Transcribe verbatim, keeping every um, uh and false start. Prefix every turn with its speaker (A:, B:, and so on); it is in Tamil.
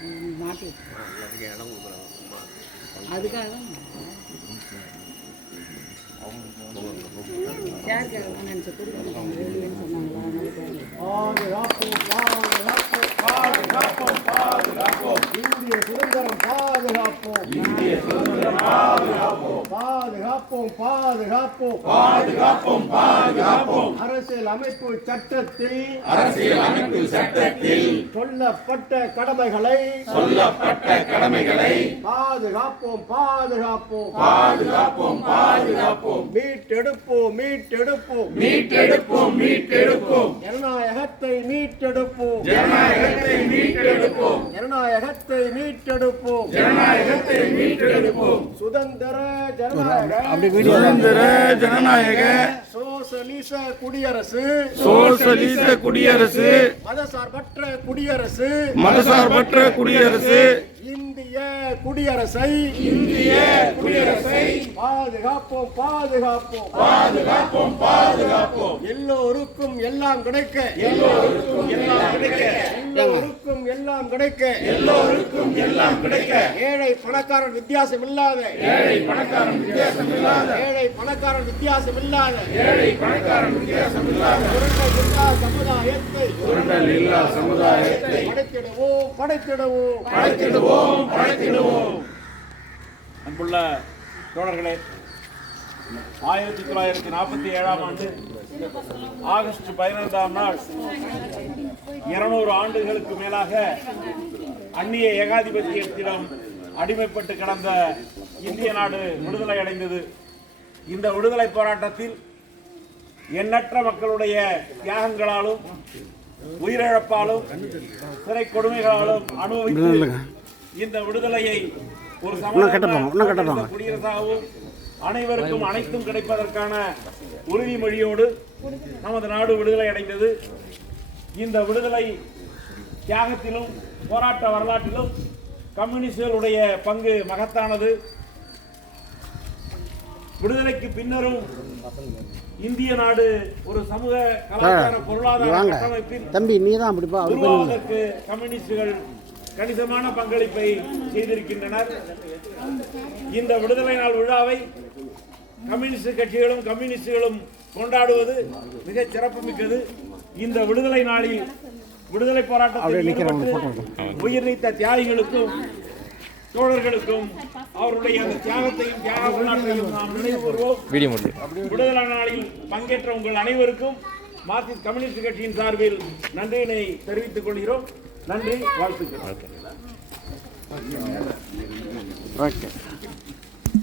A: மாட்டு அதுக்காக தான் யாருக்காக நினச்ச கொடுக்கணும் வெளியேன்னு சொன்னாங்களா?
B: இந்திய சுதந்திரம் பாதுகாப்போம், இந்திய சுதந்திரம் பாதுகாப்போம், பாதுகாப்போம் பாதுகாப்போம் பாதுகாப்போம் பாதுகாப்போம். அரசியல் அமைப்பு சட்டத்தில் அரசியல் அமைப்பு சட்டத்தில் சொல்லப்பட்ட கடமைகளை சொல்லப்பட்ட கடமைகளை பாதுகாப்போம் பாதுகாப்போம் பாதுகாப்போம் பாதுகாப்போம். மீட்டெடுப்போம் மீட்டெடுப்போம் மீட்டெடுப்போம் மீட்டெடுப்போம். ஜனநாயகத்தை மீட்டெடுப்போம் ஜனநாயகத்தை மீட்டெடுப்போம் ஜனநாயகத்தை மீட்டெடுப்போம் ஜனநாயகத்தை மீட்டெடுப்போம். சுதந்திர ஜனநாயக சுதந்திர ஜனநாயக சோசலிச குடியரசு சோசலிச குடியரசு மதசார்பற்ற குடியரசு மதசார்பற்ற குடியரசு இந்திய குடியரசை இந்திய குடியரசை பாதுகாப்போம் பாதுகாப்போம் பாதுகாப்போம் பாதுகாப்போம். எல்லோருக்கும் எல்லாம் கிடைக்க எல்லோருக்கும் எல்லாம் கிடைக்க எல்லோருக்கும் எல்லாம் கிடைக்க எல்லோருக்கும் எல்லாம் கிடைக்க. ஏழை பணக்காரன் வித்தியாசம் இல்லாத ஏழை பணக்காரன் வித்தியாசம் இல்லாத ஏழை பணக்காரன் வித்தியாசம் இல்லாத ஏழை பணக்காரன் வித்தியாசம் இல்லாத சுரண்டல் இல்லா சமுதாயத்தை சுரண்டல் இல்லா சமுதாயத்தை படைத்திடுவோம் படைத்திடுவோம் படைத்திடுவோம் படைத்திடுவோம்.
C: அன்புள்ள தோழர்களே, ஆயிரத்தி தொள்ளாயிரத்தி நாற்பத்தி ஏழாம் ஆண்டு ஆகஸ்ட் பதினைந்தாம் நாள் இருநூறு ஆண்டுகளுக்கு மேலாக அந்நிய ஏகாதிபத்தியத்திடம் அடிமைப்பட்டு கிடந்த இந்திய நாடு விடுதலை அடைந்தது. இந்த விடுதலை போராட்டத்தில் எண்ணற்ற மக்களுடைய தியாகங்களாலும் உயிரிழப்பாலும் சிறை கொடுமைகளாலும் அனுபவித்து இந்த விடுதலையை ஒரு சமூக குடியரசாகவும் அனைவருக்கும் அனைத்தும் கிடைப்பதற்கான உறுதிமொழியோடு நமது நாடு விடுதலை அடைந்தது. இந்த விடுதலை தியாகத்திலும் போராட்ட வரலாற்றிலும் கம்யூனிஸ்டுகளுடைய பங்கு மகத்தானது. விடுதலைக்கு பின்னரும் இந்திய நாடு ஒரு சமூக கலாச்சார பொருளாதார கட்டமைப்பில் உருவாவதற்கு கம்யூனிஸ்டுகள் கணிசமான பங்களிப்பை செய்திருக்கின்றனர். இந்த விடுதலை நாள் விழாவை கம்யூனிஸ்ட் கட்சிகளும் கம்யூனிஸ்டுகளும் கொண்டாடுவது மிக சிறப்புமிக்கது. இந்த விடுதலை நாளில் விடுதலை போராட்டத்தில் உயிர் நீத்த தியாகிகளுக்கும் தோழர்களுக்கும் அவருடைய அந்த தியாகத்தையும் தியாக வரலாற்றையும் நாம் நினைவு கூறுவோம். விடுதலை நாளில் பங்கேற்ற உங்கள் அனைவருக்கும் மார்க்சிஸ்ட் கம்யூனிஸ்ட் கட்சியின் சார்பில் நன்றியினை தெரிவித்துக் கொள்கிறோம். நன்றி, வாழ்த்துக்கள்.